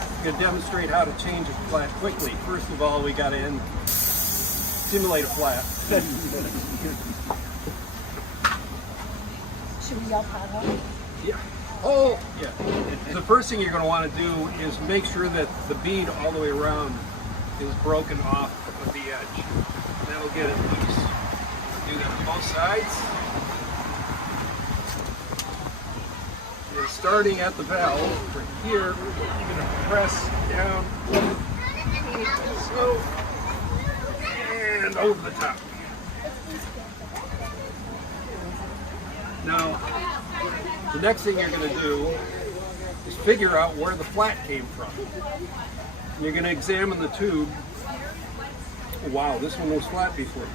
I'm going to demonstrate how to change a flat quickly. First of all, we got to simulate a flat. Should we yell pothole? Yeah. Oh, yeah. The first thing you're going to want to do is make sure that the bead all the way around is broken off of the edge. That'll get it loose. Do that on both sides. And starting at the valve, right here, you're going to press down, so, and over the top. Now, the next thing you're going to do is figure out where the flat came from. And you're going to examine the tube. Wow, this one was flat before.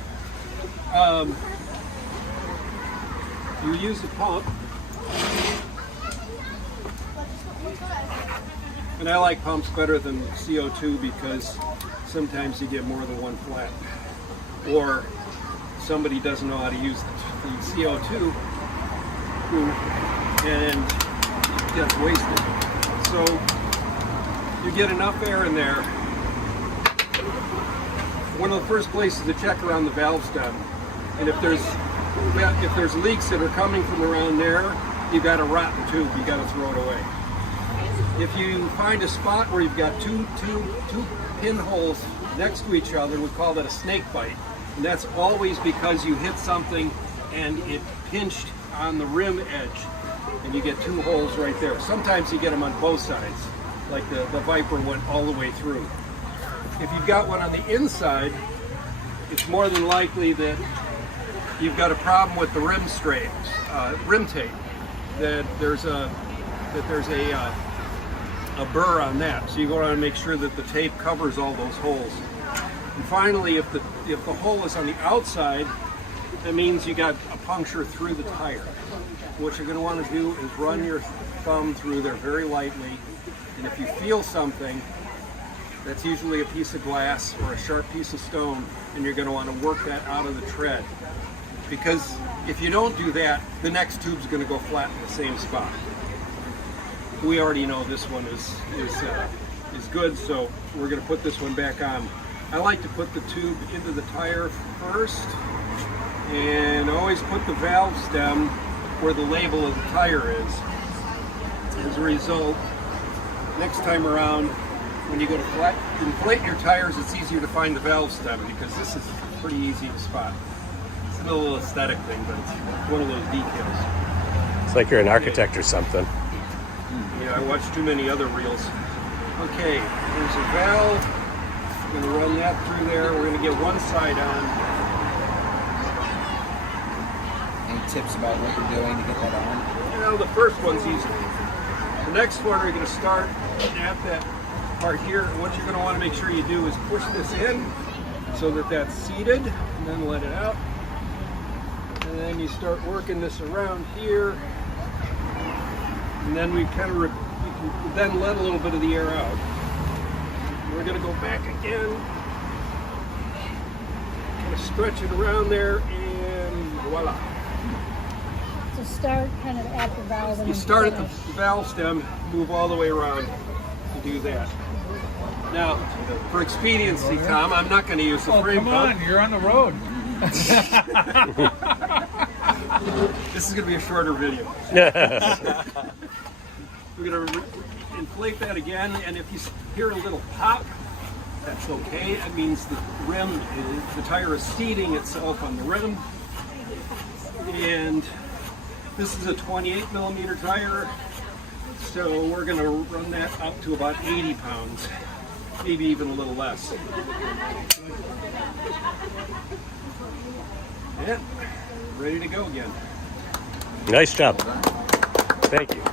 You use the pump. And I like pumps better than CO2 because sometimes you get more than one flat. Or somebody doesn't know how to use the CO2 and it gets wasted. So you get enough air in there. One of the first places to check around the valve stem, and if there's leaks that are coming from around there, you got a rotten tube. You got to throw it away. If you find a spot where you've got two pinholes next to each other, we call that a snake bite, and that's always because you hit something and it pinched on the rim edge, and you get two holes right there. Sometimes you get them on both sides, like the Viper went all the way through. If you've got one on the inside, it's more than likely that you've got a problem with the rim tape. That there's a burr on that. So you go around and make sure that the tape covers all those holes. And finally, if the hole is on the outside, that means you got a puncture through the tire. What you're going to want to do is run your thumb through there very lightly, and if you feel something, that's usually a piece of glass or a sharp piece of stone, and you're going to want to work that out of the tread. Because if you don't do that, the next tube's going to go flat in the same spot. We already know this one is good, so we're going to put this one back on. I like to put the tube into the tire first, and always put the valve stem where the label of the tire is. As a result, next time around, when you go to inflate your tires, it's easier to find the valve stem because this is pretty easy to spot. It's a little aesthetic thing, but it's one of those details. It's like you're an architect or something. Yeah, I watched too many other reels. Okay, there's a valve. I'm going to run that through there. We're going to get one side on. Any tips about what you're doing to get that on? Well, the first one's easy. The next one, we're going to start at that part here. And what you're going to want to make sure you do is push this in so that that's seated, and then let it out. And then you start working this around here. And then we kind of, you can then let a little bit of the air out. We're going to go back again. Kind of stretch it around there, and voila. So start kind of at the valve. And You start at the valve stem, move all the way around to do that. Now, for expediency, Tom, I'm not going to use the frame come on, you're on the road. This is going to be a shorter video. We're going to inflate that again, and if you hear a little pop, that's okay. That means the tire is seating itself on the rim. And this is a 28 millimeter tire, so we're going to run that up to about 80 pounds, maybe even a little less. Yeah, ready to go again. Nice job. Thank you.